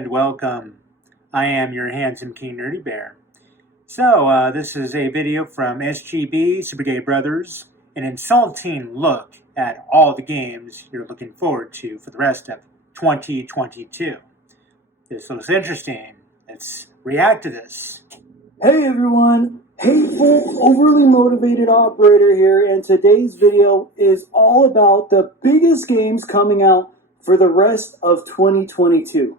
and welcome. I am your handsome King Nerdy Bear. So, this is a video from SGB, Super Gay Brothers, an insulting look at all the games you're looking forward to for the rest of 2022. This looks interesting. Let's react to this. Hey everyone, hateful, overly motivated operator here, and today's video is all about the biggest games coming out for the rest of 2022.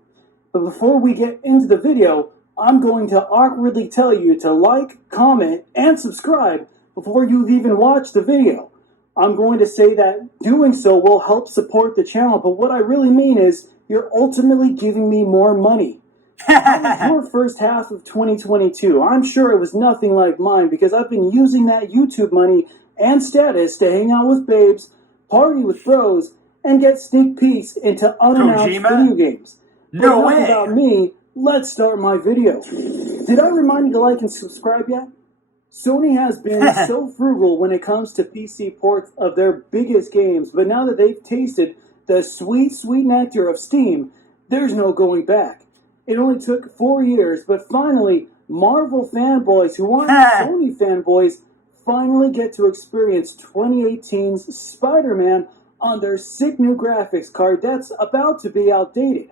But before we get into the video, I'm going to awkwardly tell you to like, comment, and subscribe before you've even watched the video. I'm going to say that doing so will help support the channel, but what I really mean is you're ultimately giving me more money. How was your first half of 2022? I'm sure it was nothing like mine because I've been using that YouTube money and status to hang out with babes, party with bros, and get sneak peeks into unannounced video games. No But enough way! about me, let's start my video. Did I remind you to like and subscribe yet? Sony has been so frugal when it comes to PC ports of their biggest games, but now that they've tasted the sweet, sweet nectar of Steam, there's no going back. It only took 4 years, but finally, Marvel fanboys who aren't Sony fanboys finally get to experience 2018's Spider-Man on their sick new graphics card that's about to be outdated.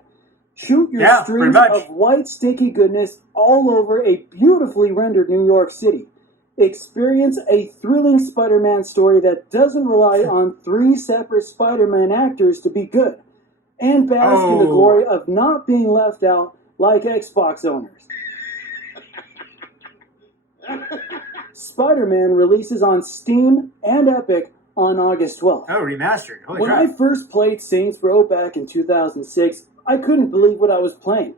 Shoot your streams of white sticky goodness all over a beautifully rendered New York City. Experience a thrilling Spider-Man story that doesn't rely on 3 separate Spider-Man actors to be good. And bask in the glory of not being left out like Xbox owners. Spider-Man releases on Steam and Epic on August 12th. Oh, remastered. Holy When crap. I first played Saints Row back in 2006, I couldn't believe what I was playing.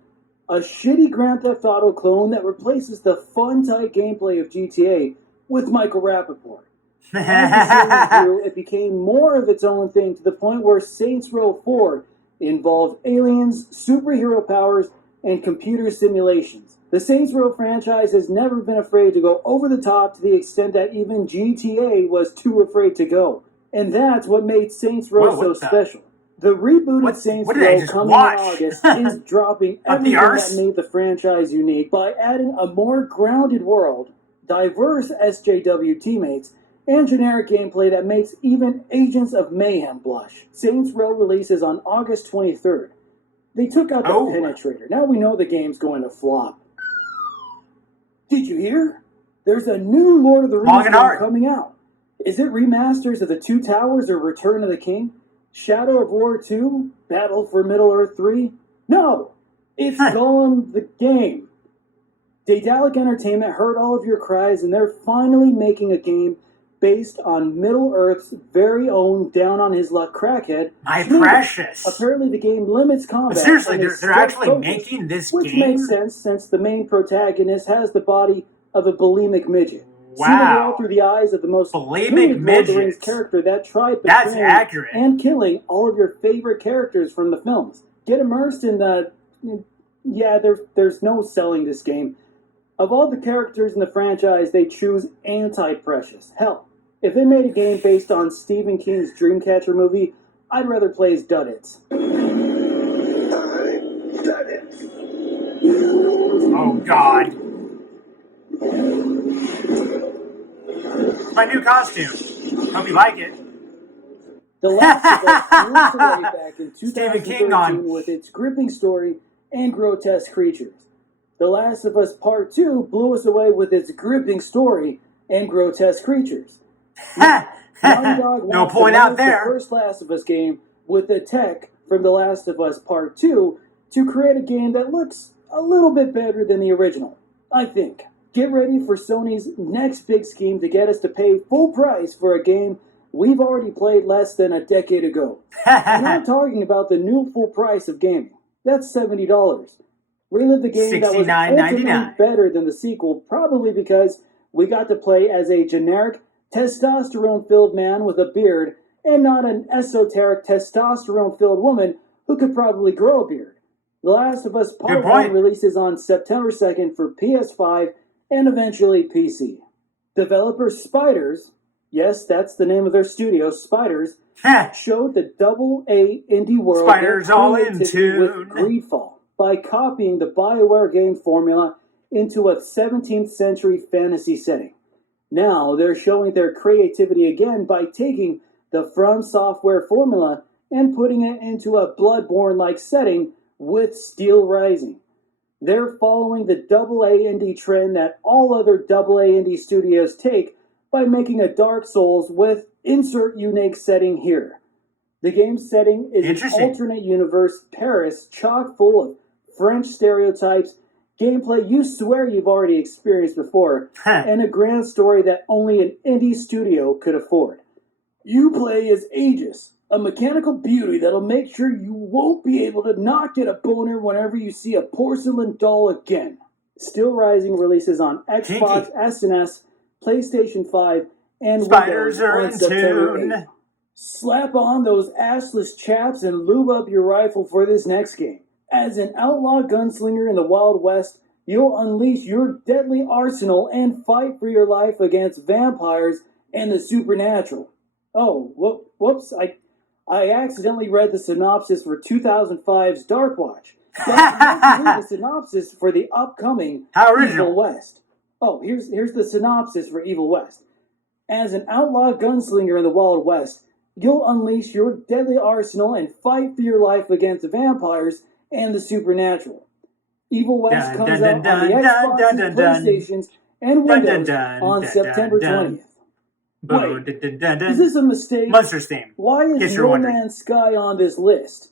A shitty Grand Theft Auto clone that replaces the fun, tight gameplay of GTA with Michael Rappaport. As the series grew, it became more of its own thing to the point where Saints Row 4 involved aliens, superhero powers, and computer simulations. The Saints Row franchise has never been afraid to go over the top to the extent that even GTA was too afraid to go. And that's what made Saints Row so special. The rebooted Saints Row coming in August is dropping everything that made the franchise unique by adding a more grounded world, diverse SJW teammates, and generic gameplay that makes even Agents of Mayhem blush. Saints Row releases on August 23rd. They took out the penetrator. Now we know the game's going to flop. Did you hear? There's a new Lord of the Rings game coming out. Is it remasters of the Two Towers or Return of the King? Shadow of War 2? Battle for Middle-earth 3? No! It's Gollum the game. Daedalic Entertainment heard all of your cries and they're finally making a game based on Middle-earth's very own down-on-his-luck crackhead. My precious! Apparently the game limits combat. But seriously, they're actually making this game? Which makes sense since the main protagonist has the body of a bulimic midget. Wow. See the world through the eyes of the most bulimic midget character that tried betraying and killing all of your favorite characters from the films. Get immersed in the... Yeah, there's no selling this game. Of all the characters in the franchise, they choose anti-Precious. Hell, if they made a game based on Stephen King's Dreamcatcher movie, I'd rather play as Duddits. Oh, God. It's my new costume. Hope you like it. The Last of Us blew us away back in 2013 with its gripping story and grotesque creatures. The Last of Us Part 2 blew us away with its gripping story and grotesque creatures. Naughty Dog no wants point to out there. The first Last of Us game with the tech from The Last of Us Part 2 to create a game that looks a little bit better than the original, I think. Get ready for Sony's next big scheme to get us to pay full price for a game we've already played less than a decade ago. I'm not talking about the new full price of gaming. That's $70. Relive the game that was ultimately better than the sequel, probably because we got to play as a generic, testosterone-filled man with a beard and not an esoteric, testosterone-filled woman who could probably grow a beard. The Last of Us Part 1 releases on September 2nd for PS5 and eventually PC. Developer Spiders, yes, that's the name of their studio, Spiders, showed the double-A indie world Spiders all into with Greedfall. by copying the BioWare game formula into a 17th century fantasy setting. Now they're showing their creativity again by taking the From Software formula and putting it into a Bloodborne-like setting with Steel Rising. They're following the AA indie trend that all other AA indie studios take by making a Dark Souls with insert unique setting here. The game's setting is an alternate universe Paris chock full of French stereotypes, gameplay you swear you've already experienced before, and a grand story that only an indie studio could afford. You play as Aegis, a mechanical beauty that'll make sure you won't be able to not get a boner whenever you see a porcelain doll again. Steel Rising releases on Xbox, SNES, PlayStation 5, and Spiders Windows are on in September tune. 8th. Slap on those assless chaps and lube up your rifle for this next game. As an outlaw gunslinger in the Wild West, you'll unleash your deadly arsenal and fight for your life against vampires and the supernatural. Oh, whoops, I accidentally read the synopsis for 2005's Darkwatch. But the synopsis for the upcoming Evil West. Oh, here's the synopsis for Evil West. As an outlaw gunslinger in the Wild West, you'll unleash your deadly arsenal and fight for your life against the vampires and the supernatural. Evil West comes out on the Xbox, PlayStations, and Windows on September 20th. Wait, is this a mistake? Monsters theme. Why is No Man's Sky on this list?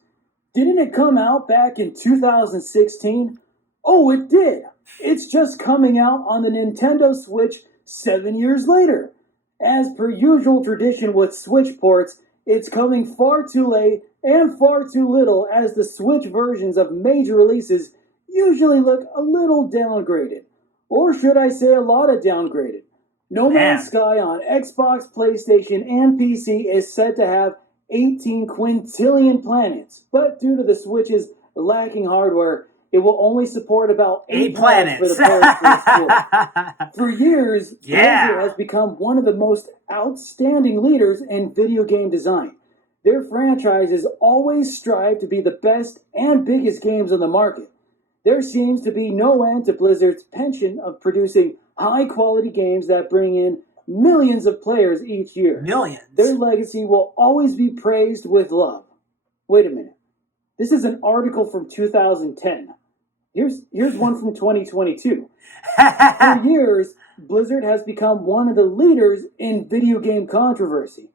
Didn't it come out back in 2016? Oh, it did. It's just coming out on the Nintendo Switch 7 years later. As per usual tradition with Switch ports, it's coming far too late and far too little, as the Switch versions of major releases usually look a little downgraded. Or should I say a lot of downgraded. No Man's Sky on Xbox, PlayStation, and PC is said to have 18 quintillion planets, but due to the Switch's lacking hardware, it will only support about 8 planets for the PS4. For years, Blizzard has become one of the most outstanding leaders in video game design. Their franchises always strive to be the best and biggest games on the market. There seems to be no end to Blizzard's penchant of producing high-quality games that bring in millions of players each year. Millions? Their legacy will always be praised with love. Wait a minute. This is an article from 2010. Here's one from 2022. For years, Blizzard has become one of the leaders in video game controversy.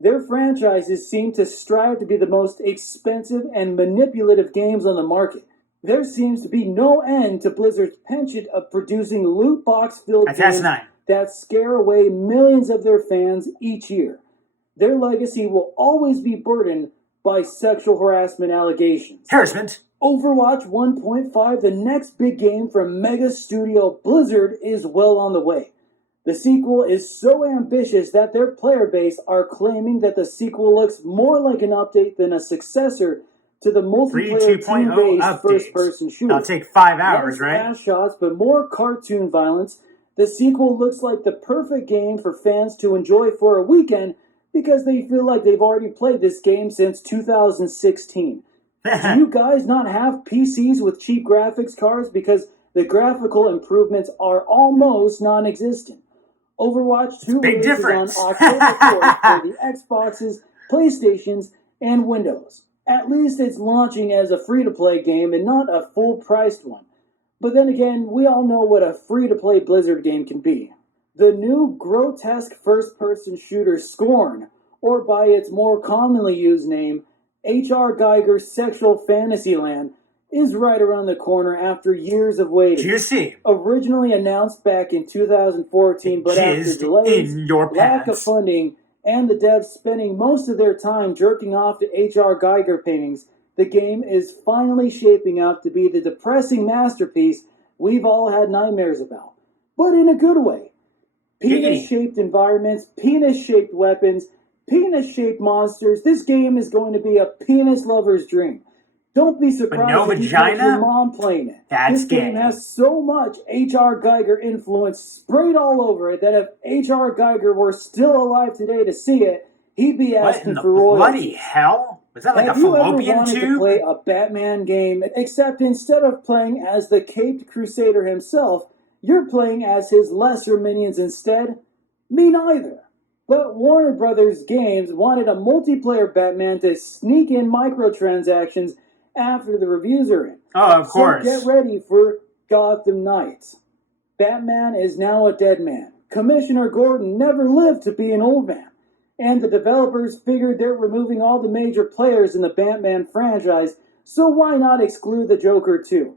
Their franchises seem to strive to be the most expensive and manipulative games on the market. There seems to be no end to Blizzard's penchant of producing loot box-filled games that scare away millions of their fans each year. Their legacy will always be burdened by sexual harassment allegations. Harassment? Overwatch 1.5, the next big game from mega studio Blizzard, is well on the way. The sequel is so ambitious that their player base are claiming that the sequel looks more like an update than a successor to the multiplayer team-based first-person shooter. That'll take 5 hours, right? Less shots, but more cartoon violence. The sequel looks like the perfect game for fans to enjoy for a weekend because they feel like they've already played this game since 2016. Do you guys not have PCs with cheap graphics cards because the graphical improvements are almost non-existent? Overwatch 2 releases on October 4th for the Xboxes, PlayStations, and Windows. At least it's launching as a free-to-play game and not a full-priced one. But then again, we all know what a free-to-play Blizzard game can be. The new grotesque first-person shooter Scorn, or by its more commonly used name, H.R. Geiger's Sexual Fantasyland, is right around the corner after years of waiting. Juicy. Originally announced back in 2014, but after delays, lack of funding, and the devs spending most of their time jerking off to H.R. Geiger paintings, the game is finally shaping up to be the depressing masterpiece we've all had nightmares about. But in a good way. Penis-shaped environments, penis-shaped weapons, penis-shaped monsters. This game is going to be a penis lover's dream. Don't be surprised if you catch your mom playing it. This game has so much H.R. Geiger influence sprayed all over it that if H.R. Geiger were still alive today to see it, he'd be asking for royalties. What in the bloody hell? Was that like Have a you ever fallopian wanted to tube? play a Batman game, except instead of playing as the Caped Crusader himself, you're playing as his lesser minions instead? Me neither. But Warner Brothers Games wanted a multiplayer Batman to sneak in microtransactions after the reviews are in. Oh, of course. So get ready for Gotham Knights. Batman is now a dead man. Commissioner Gordon never lived to be an old man. And the developers figured they're removing all the major players in the Batman franchise, so why not exclude the Joker too?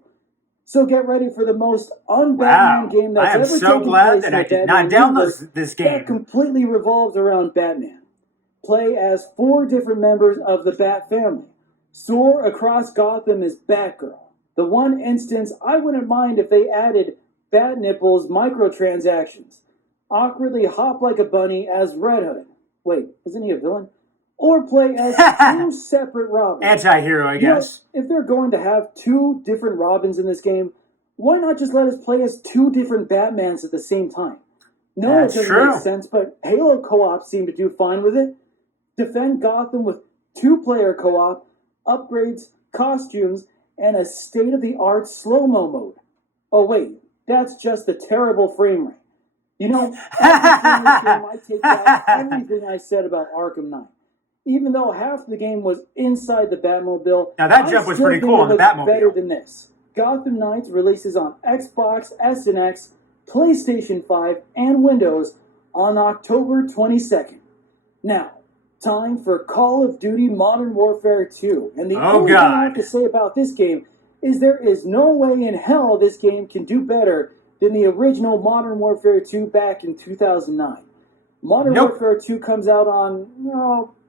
So get ready for the most un-Batman game that's ever taken place. I am so glad that I did not download this game. That completely revolves around Batman. Play as 4 different members of the Bat family. Soar across Gotham as Batgirl. The one instance I wouldn't mind if they added Bat Nipples microtransactions. Awkwardly hop like a bunny as Red Hood. Wait, isn't he a villain? Or play as 2 separate Robins. Anti-hero, I guess. If they're going to have 2 different Robins in this game, why not just let us play as 2 different Batmans at the same time? No, it doesn't make sense, but Halo co-op seemed to do fine with it. Defend Gotham with 2-player co-op, upgrades, costumes, and a state-of-the-art slow-mo mode. Oh wait, that's just a terrible frame rate. You know, after this game, I take back everything I said about Arkham Knight. Even though half the game was inside the Batmobile, now that jump was pretty cool on the Batmobile. Better than this. Gotham Knights releases on Xbox S and X, PlayStation 5, and Windows on October 22nd. Now, time for Call of Duty Modern Warfare 2. And the only thing I have to say about this game is there is no way in hell this game can do better than the original Modern Warfare 2 back in 2009. Modern Warfare 2 comes out on,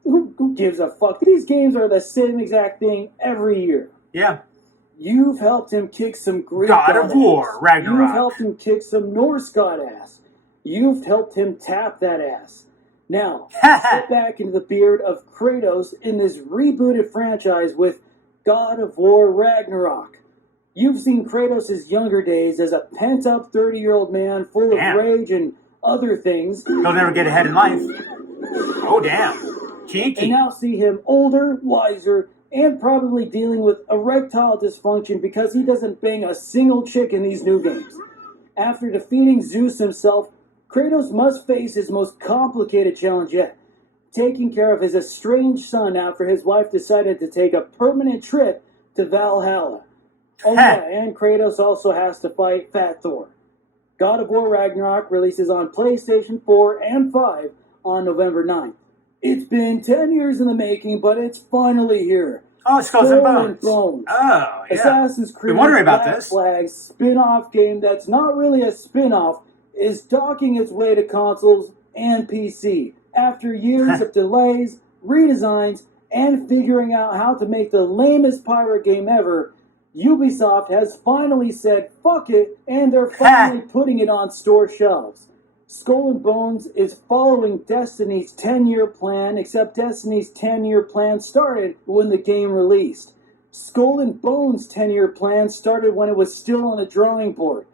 who gives a fuck? These games are the same exact thing every year. Yeah. You've helped him kick some Greek God of War, Ragnarok. You've helped him kick some Norse god ass. You've helped him tap that ass. Now, sit back into the beard of Kratos in this rebooted franchise with God of War Ragnarok. You've seen Kratos' younger days as a pent-up 30-year-old man full of rage and other things. He'll never get ahead in life. Oh, damn. Kinky. And now see him older, wiser, and probably dealing with erectile dysfunction because he doesn't bang a single chick in these new games. After defeating Zeus himself, Kratos must face his most complicated challenge yet, taking care of his estranged son after his wife decided to take a permanent trip to Valhalla. Oh yeah, and Kratos also has to fight Fat Thor. God of War Ragnarok releases on PlayStation 4 and 5 on November 9th. It's been 10 years in the making, but it's finally here. Oh, Skulls and Bones. Oh, yeah. Assassin's Creed Been wondering about Black this. Flag's spin-off game that's not really a spin-off is docking its way to consoles and PC. After years of delays, redesigns, and figuring out how to make the lamest pirate game ever, Ubisoft has finally said fuck it, and they're finally putting it on store shelves. Skull and Bones is following Destiny's 10-year plan, except Destiny's 10-year plan started when the game released. Skull and Bones' 10-year plan started when it was still on the drawing board.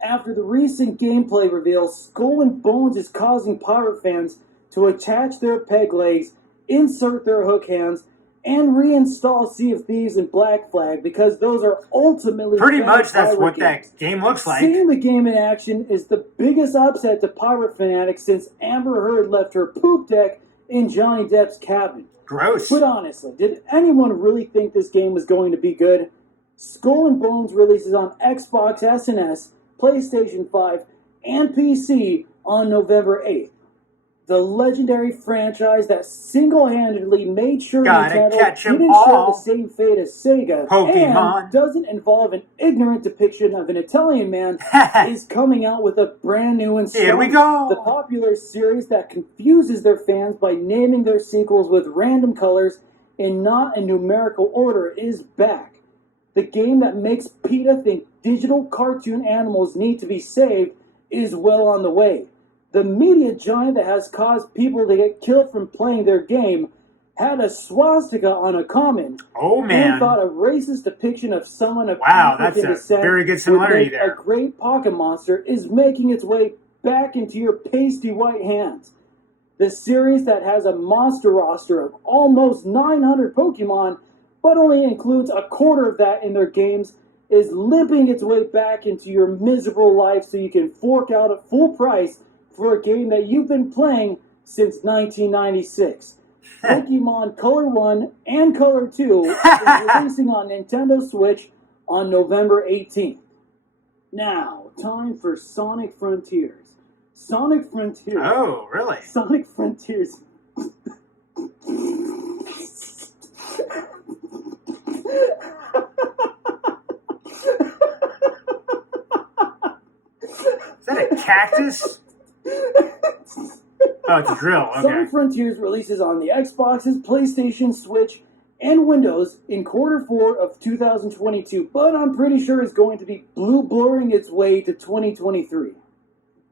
After the recent gameplay reveal, Skull and Bones is causing pirate fans to attach their peg legs, insert their hook hands, and reinstall Sea of Thieves and Black Flag because those are ultimately pretty much that's what games. That game looks like. Seeing the game in action is the biggest upset to pirate fanatics since Amber Heard left her poop deck in Johnny Depp's cabin. Gross. But honestly, did anyone really think this game was going to be good? Skull and Bones releases on Xbox S and S, PlayStation 5, and PC on November 8th. The legendary franchise that single-handedly made sure Nintendo didn't share the same fate as Sega Pokemon. and doesn't involve an ignorant depiction of an Italian man is coming out with a brand new installment. Here we go! The popular series that confuses their fans by naming their sequels with random colors and not in numerical order is back. The game that makes PETA think digital cartoon animals need to be saved is well on the way. The media giant that has caused people to get killed from playing their game had a swastika on a common. Oh, man. And thought a racist depiction of someone of that's African descent a very good similarity would make there. A great pocket monster is making its way back into your pasty white hands. The series that has a monster roster of almost 900 Pokemon, but only includes a quarter of that in their games, is limping its way back into your miserable life so you can fork out at full price for a game that you've been playing since 1996. Pokemon Color 1 and Color 2 is releasing on Nintendo Switch on November 18th. Now, time for Sonic Frontiers. Sonic Frontiers. Oh, really? Sonic Frontiers. Is that a cactus? Oh, it's a drill. Okay. Sonic Frontiers releases on the Xboxes, PlayStation, Switch, and Windows in Q4 of 2022, but I'm pretty sure it's going to be blurring its way to 2023.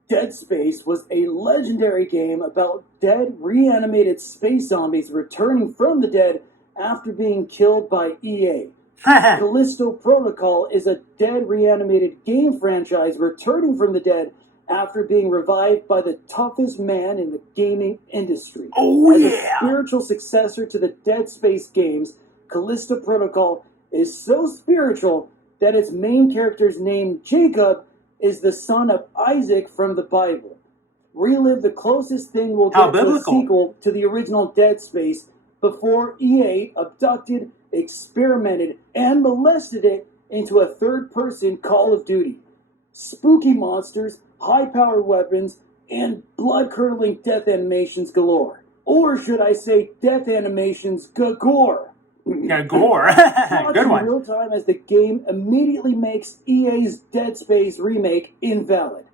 Dead Space was a legendary game about dead, reanimated space zombies returning from the dead after being killed by EA. Callisto Protocol is a dead, reanimated game franchise returning from the dead after being revived by the toughest man in the gaming industry. Oh, As yeah! a spiritual successor to the Dead Space games, Callisto Protocol is so spiritual that its main character's name, Jacob, is the son of Isaac from the Bible. Relive the closest thing we'll get to a sequel to the original Dead Space before EA abducted, experimented, and molested it into a third-person Call of Duty. Spooky monsters, high-powered weapons, and blood-curdling death animations galore. Or should I say death animations gore? Gore. Good one. In real time as the game immediately makes EA's Dead Space remake invalid.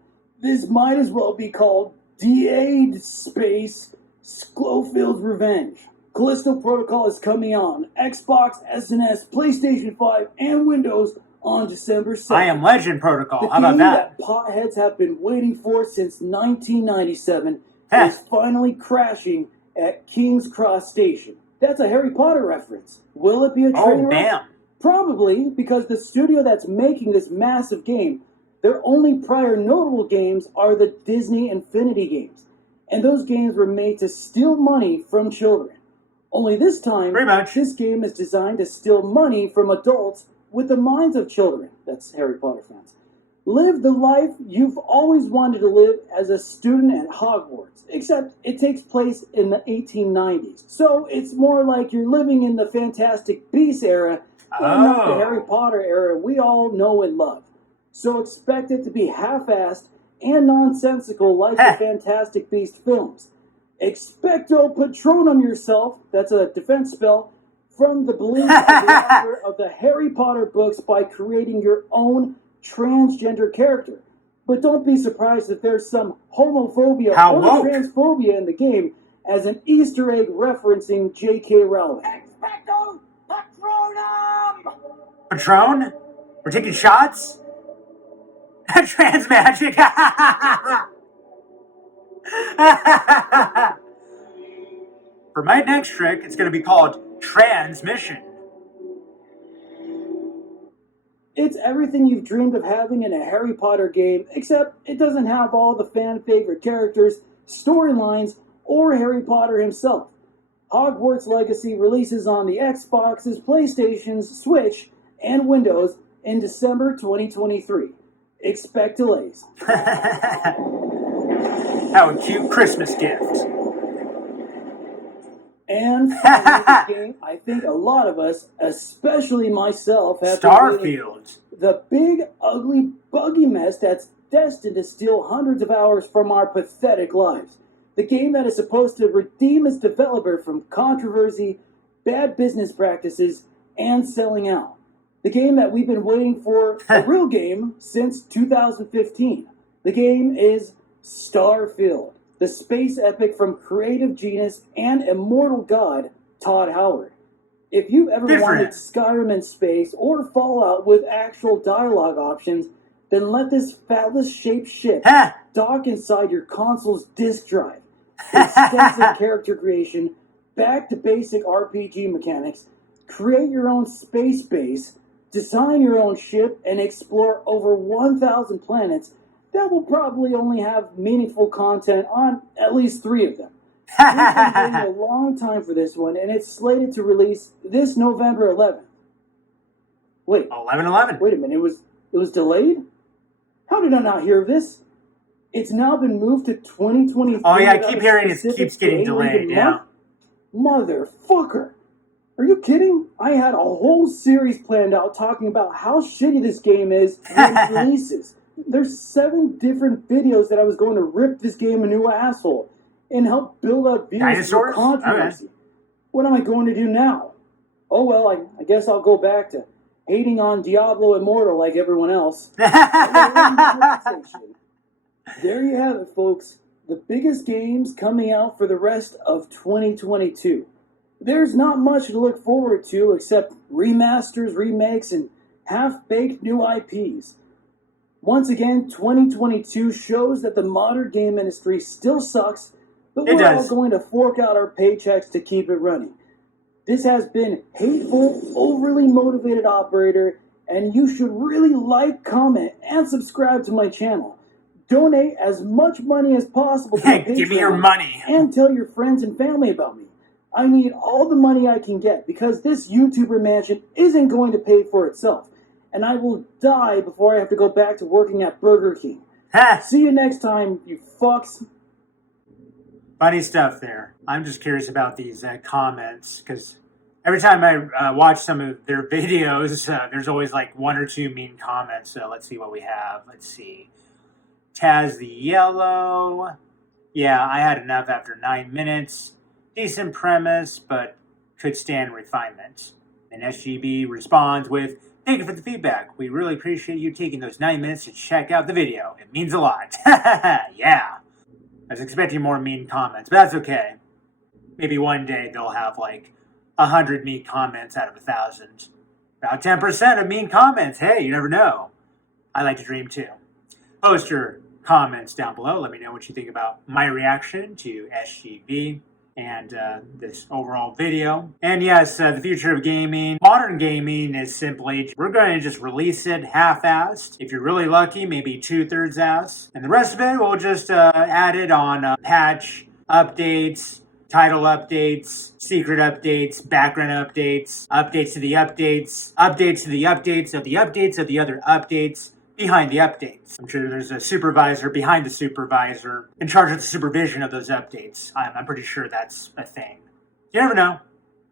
This might as well be called Dead Space Sclofield's Revenge. Callisto Protocol is coming on Xbox, SNES, PlayStation 5, and Windows on December 2nd. I Am Legend Protocol. The How about game that? potheads have been waiting for since 1997 Heh. is finally crashing at King's Cross Station. That's a Harry Potter reference. Will it be a train Oh, wreck? damn. Probably, because the studio that's making this massive game, their only prior notable games are the Disney Infinity games. And those games were made to steal money from children. Only this time, Pretty much. this game is designed to steal money from adults with the minds of children. That's Harry Potter fans. Live the life you've always wanted to live as a student at Hogwarts, except it takes place in the 1890s. So it's more like you're living in the Fantastic Beasts era, and not the Harry Potter era we all know and love. So expect it to be half-assed and nonsensical like the Fantastic Beast films. Expecto Patronum yourself, that's a defense spell, from the belief of the author of the Harry Potter books by creating your own transgender character. But don't be surprised if there's some homophobia or transphobia in the game as an Easter egg referencing J.K. Rowling. Expecto Patronum! Patron? We're taking shots? Trans magic! For my next trick, it's going to be called Transmission. It's everything you've dreamed of having in a Harry Potter game, except it doesn't have all the fan-favorite characters, storylines, or Harry Potter himself. Hogwarts Legacy releases on the Xboxes, PlayStations, Switch, and Windows in December 2023. Expect delays. How a cute Christmas gift. And finally, the game I think a lot of us, especially myself, have Starfield. The big, ugly, buggy mess that's destined to steal hundreds of hours from our pathetic lives. The game that is supposed to redeem its developer from controversy, bad business practices, and selling out. The game that we've been waiting for, a real game, since 2015. The game is Starfield, the space epic from creative genius and immortal god Todd Howard. If you've ever wanted Skyrim in space or Fallout with actual dialogue options, then let this phallus-shaped ship dock inside your console's disk drive. Extensive character creation, back to basic RPG mechanics, create your own space base, design your own ship, and explore over 1,000 planets that will probably only have meaningful content on at least 3 of them. We've been waiting a long time for this one, and it's slated to release this November 11th. Wait. 11/11. Wait a minute, it was delayed? How did I not hear of this? It's now been moved to 2023. Oh yeah, I keep hearing it keeps getting delayed, yeah. Motherfucker. Are you kidding? I had a whole series planned out talking about how shitty this game is when it releases. There's 7 different videos that I was going to rip this game a new asshole and help build up views for controversy. Okay. What am I going to do now? Oh well, I guess I'll go back to hating on Diablo Immortal like everyone else. There you have it, folks. The biggest games coming out for the rest of 2022. There's not much to look forward to except remasters, remakes, and half-baked new IPs. Once again, 2022 shows that the modern game industry still sucks, but we're all going to fork out our paychecks to keep it running. This has been Hateful, Overly Motivated Operator, and you should really like, comment, and subscribe to my channel. Donate as much money as possible to Patreon. Give me your money. And tell your friends and family about me. I need all the money I can get because this YouTuber mansion isn't going to pay for itself. And I will die before I have to go back to working at Burger King. See you next time, you fucks. Funny stuff there. I'm just curious about these comments because every time I watch some of their videos, there's always like 1 or 2 mean comments. So let's see what we have. Let's see. Taz the Yellow. Yeah, I had enough after 9 minutes. Decent premise, but could stand refinement. And SGB responds with, "Thank you for the feedback. We really appreciate you taking those 9 minutes to check out the video. It means a lot." Yeah. I was expecting more mean comments, but that's okay. Maybe one day they'll have like 100 mean comments out of 1,000. About 10% of mean comments. Hey, you never know. I like to dream too. Post your comments down below. Let me know what you think about my reaction to SGB and this overall video. And yes, the future of gaming, modern gaming is simply, we're going to just release it half-assed. If you're really lucky, maybe 2/3 ass. And the rest of it, we'll just add it on patch updates, title updates, secret updates, background updates, updates to the updates, updates to the updates of the updates of the other updates, behind the updates. I'm sure there's a supervisor behind the supervisor in charge of the supervision of those updates. I'm pretty sure that's a thing. You never know.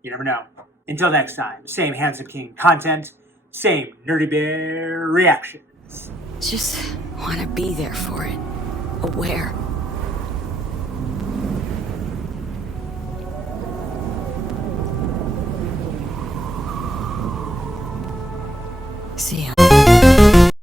You never know. Until next time, same Handsome King content, same Nerdy Bear reactions. Just want to be there for it. Aware. See ya.